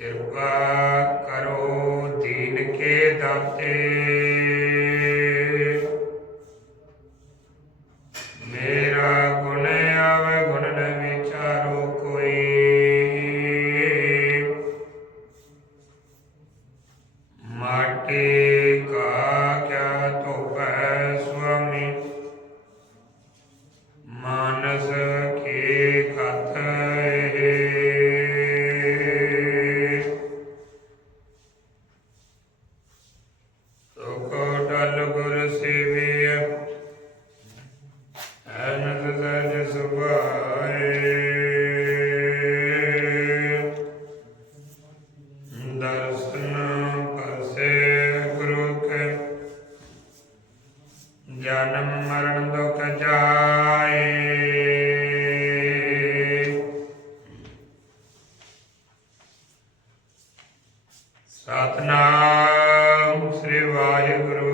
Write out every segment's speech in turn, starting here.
ਕਿਰਪਾ ਕਰੋ ਦੀਨ ਕੇ ਦਾਤੇ। ਦਰਸ਼ਨ ਪਰਸੇ ਗੁਰੂ ਕੇ ਜਨਮ ਮਰਨ ਦੁਖ ਜਾਏ ਸਤਨਾਮ ਸ੍ਰੀ ਵਾਹਿਗੁਰੂ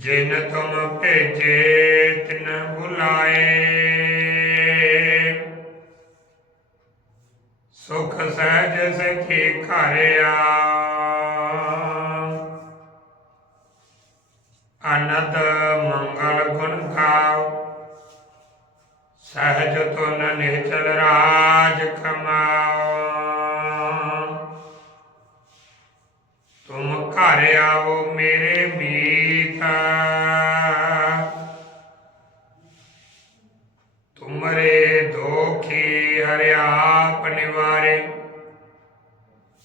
ਜਿਨ ਤੁਮ ਭੇਜੇ, ਤਿਨ ਬੁਲਾਏ। ਸੁਖ ਸਹਿਜ ਸਖੀ ਘਰਿਆ। ਅਨੰਦ ਮੰਗਲ ਗੁਣ ਗਾਓ। ਸਹਿਜ ਤੁਨ ਨਿਚਲ ਰਾਜ ਕਮਾਓ। ਤੁਮ ਘਰ ਆਓ ਮੇਰੇ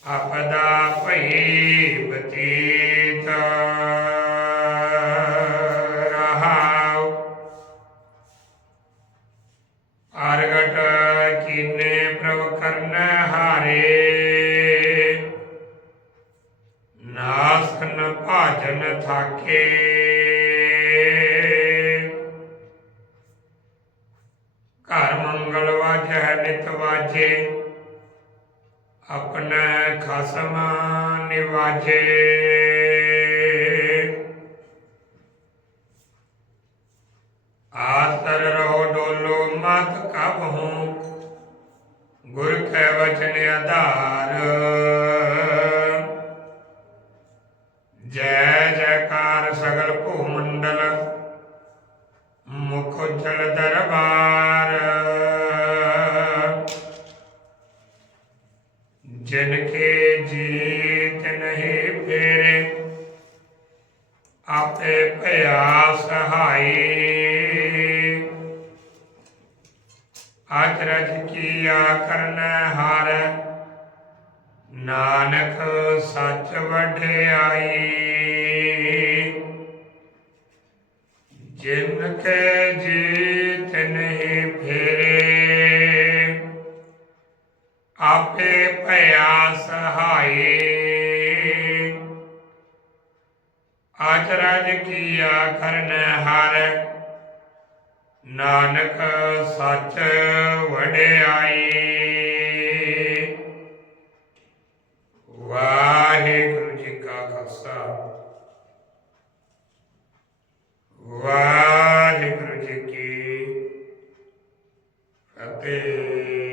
ਆਪਦਾ ਭਈ ਬਤੀਤ ਰਹਾਉ ਅਰਗਟ ਕੀਨੇ ਪ੍ਰਭ ਕਰਨ ਹਾਰੇ ਨਾਸਨ ਭਾਜਨ ਥਾਕੇ ਘਰ ਮੰਗਲ ਵਾਜੈ ਨਿਤ ਵਾਜੇ ਆਪਣਾ ਖਸਮ ਨਿਵਾਜੇ। ਆਸਰ ਰਹੋ ਡੋਲੋ, ਮਤ ਕਬ ਗੁਰ ਕੈ ਵਚਨ ਆਧਾਰ। ਜੈ ਜੈਕਾਰ ਸਗਲ ਭੂ ਮੰਡਲ ਮੁਖ ਜਲ ਦਰਬਾਰ। ਆਪੇ ਭਇਆ ਸਹਾਈ। ਅਚਰਜ ਕੀਆ ਕਰਨ ਹਾਰ। ਨਾਨਕ ਸੱਚ ਵਡਿਆਈ। ਜਿਨ ਕੇ ਜੀਤ ਨਹੀਂ ਫੇਰ ਅਚਰਜ ਕੀਆ ਕਰਨ ਹਰ। ਨਾਨਕ ਸੱਚ ਵਡਿਆਈ। ਵਾਹਿਗੁਰੂ ਜੀ ਕਾ ਖਾਲਸਾ। ਵਾਹਿਗੁਰੂ ਜੀ ਕੀ ਫਤਿਹ।